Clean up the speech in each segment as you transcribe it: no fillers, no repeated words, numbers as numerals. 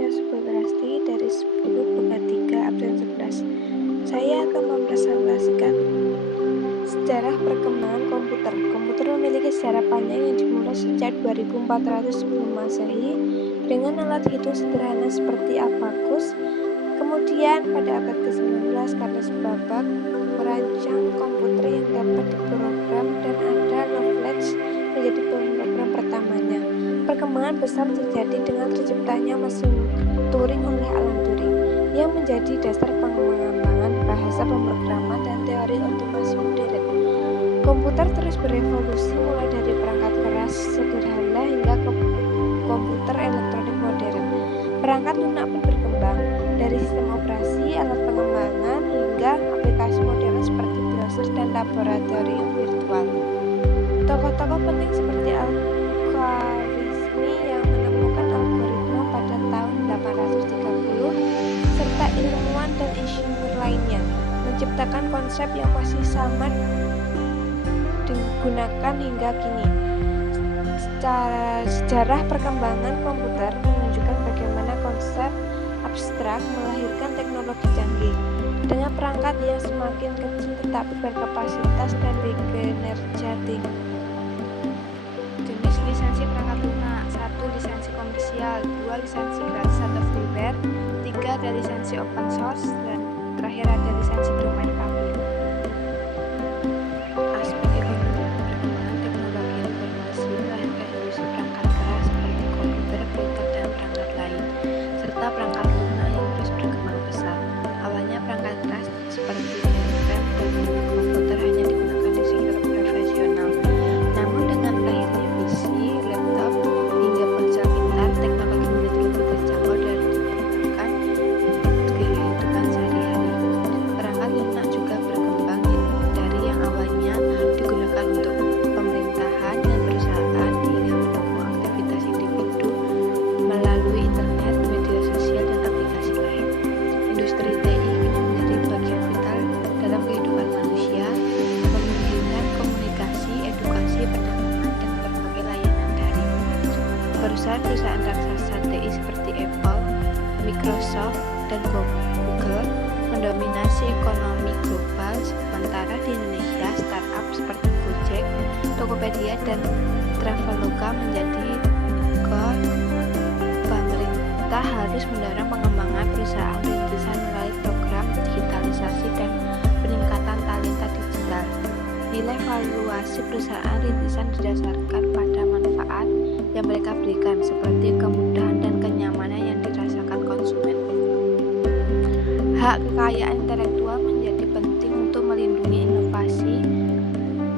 Indonesia Subotrasti dari 10/3 April 11. Saya akan mempresentasikan sejarah perkembangan komputer. Komputer memiliki sejarah panjang yang dimulai sejak 2400 sebelum Masehi dengan alat hitung sederhana seperti abacus. Kemudian pada abad ke-19 Carlos Babbage merancang komputer yang dapat diprogram dan ada Loveless menjadi pemrogram pertamanya. Perkembangan besar terjadi dengan terciptanya mesin Turing oleh Alan Turing yang menjadi dasar pengembangan bahasa pemrograman dan teori otomasi modern. Komputer terus berevolusi mulai dari perangkat keras sederhana hingga ke komputer elektronik modern. Perangkat lunak pun berkembang dari sistem operasi, alat pengembangan hingga aplikasi modern seperti browser dan laboratorium virtual. Tokoh-tokoh penting seperti Al-Khwarizmi yang menemukan algoritma pada tahun 830 serta ilmuwan dan insinyur lainnya menciptakan konsep yang masih sama digunakan hingga kini. Sejarah perkembangan komputer menunjukkan bagaimana konsep abstrak melahirkan teknologi canggih dengan perangkat yang semakin kecil tetapi berkapasitas dan kinerja tinggi. Jenis lisensi perangkat lunak: 1. Lisensi komersial, 2. Lisensi gratis atau freeware, 3. Ada lisensi open source, dan terakhir ada lisensi domain publik. Aspek ekonomi: perkembangan teknologi informasi melahirkan industri perangkat keras seperti komputer, printer, dan perangkat lain, serta perangkat lunak yang terus berkembang pesat. Awalnya perangkat keras seperti mainframe dan komputer hanya digunakan di sektor profesional. Namun dengan lahirnya PC, laptop, hingga ponsel pintar, teknologi menjadi lebih terjangkau dan digunakan kehidupan sehari-hari. Perangkat lunak juga berkembang dari yang awalnya digunakan untuk pemerintahan dan perusahaan hingga mendukung aktivitas individu melalui internet, media sosial, dan aplikasi lain. Industri TI kini menjadi bagian vital dalam kehidupan manusia, memungkinkan komunikasi, edukasi, perdagangan, dan berbagai layanan daring. Perusahaan-perusahaan raksasa TI seperti Apple, Microsoft, dan Google mendominasi ekonomi global, sementara di Indonesia startup seperti Gojek, Tokopedia, dan Traveloka menjadi pemerintah harus mendorong pengembangan perusahaan rintisan melalui program digitalisasi dan peningkatan talenta digital. Nilai valuasi perusahaan rintisan didasarkan pada manfaat yang mereka berikan, seperti kemudahan dan kenyamanan yang dirasakan konsumen. Hak kekayaan intelektual menjadi penting untuk melindungi inovasi.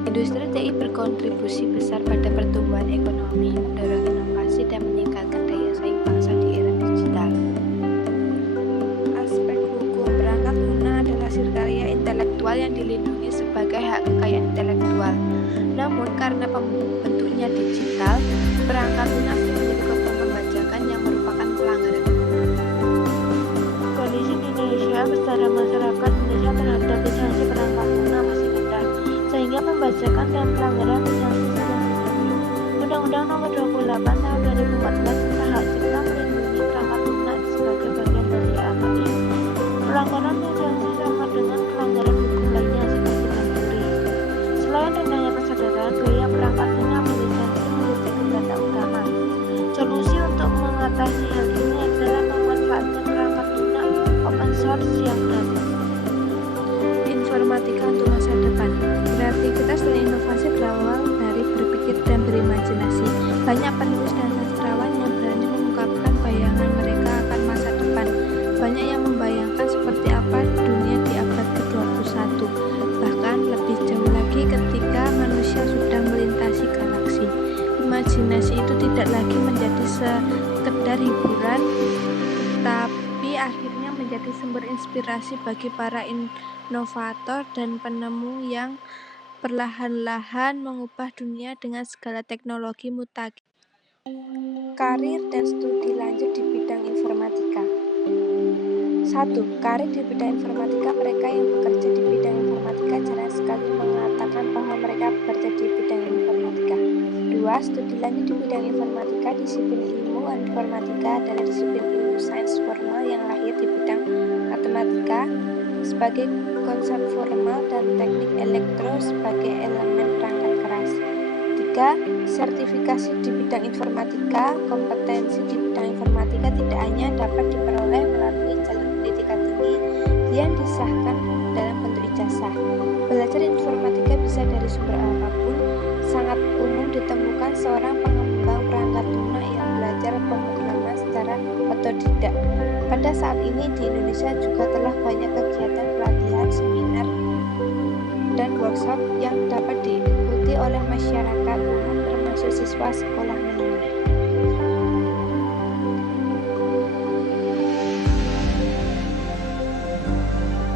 Industri TI berkontribusi besar pada pertumbuhan ekonomi, mendorong inovasi, dan meningkatkan daya saing bangsa di era digital. Aspek hukum: perangkat lunak adalah hasil karya intelektual yang dilindungi sebagai hak kekayaan intelektual. Namun karena bentuknya digital, perangkat lunak menjadi korban pembajakan yang merupakan pelanggaran hukum. Kondisi di Indonesia secara masyarakat Indonesia terhadap lisensi perangkat lunak masih rendah, sehingga pembajakan dan pelanggaran lisensi sedang terjadi. Undang-Undang Nomor 28 Tahun 2014 tentang Hak Cipta melindungi perangkat lunak sebagai bagian dari AKI. Pelanggaran lisensi sama dengan pelanggaran hukum lainnya seperti mencuri. Selain rendahnya kesadaran, biaya perangkat lunak berlisensi menjadi kendala utama. Solusi untuk mengatasi hal ini adalah memanfaatkan perangkat lunak open source yang gratis. Informatika untuk masa depan: kreativitas dan inovasi berawal dari berpikir dan berimajinasi. Banyak penulis dan sastrawan yang berani mengungkapkan bayangan mereka akan masa depan. Banyak yang membayangkan seperti apa dunia di abad ke-21, bahkan lebih jauh lagi ketika manusia sudah melintasi galaksi. Imajinasi itu tidak lagi menjadi sekedar hiburan, tapi akhirnya menjadi sumber inspirasi bagi para inovator dan penemu yang perlahan-lahan mengubah dunia dengan segala teknologi mutakhir. Karir dan studi lanjut di bidang informatika. 1. Karir di bidang informatika: mereka yang bekerja di bidang informatika jarang sekali mengatakan bahwa mereka bekerja di bidang informatika. 2. Studi lanjut di bidang informatika: disiplin ilmu informatika adalah disiplin ilmu lulus sains formal yang lahir di bidang matematika sebagai konsep formal dan teknik elektro sebagai elemen perangkat keras. 3. Sertifikasi di bidang informatika. Kompetensi di bidang informatika tidak hanya dapat diperoleh melalui jalur pendidikan tinggi yang disahkan dalam bentuk ijazah. Belajar informatika bisa dari sumber apapun. Sangat umum ditemukan seorang pengembang perangkat lunak yang belajar pemrograman secara otodidak. Pada saat ini di Indonesia juga telah banyak kegiatan pelatihan, seminar, dan workshop yang dapat diikuti oleh masyarakat umum termasuk siswa sekolah menengah.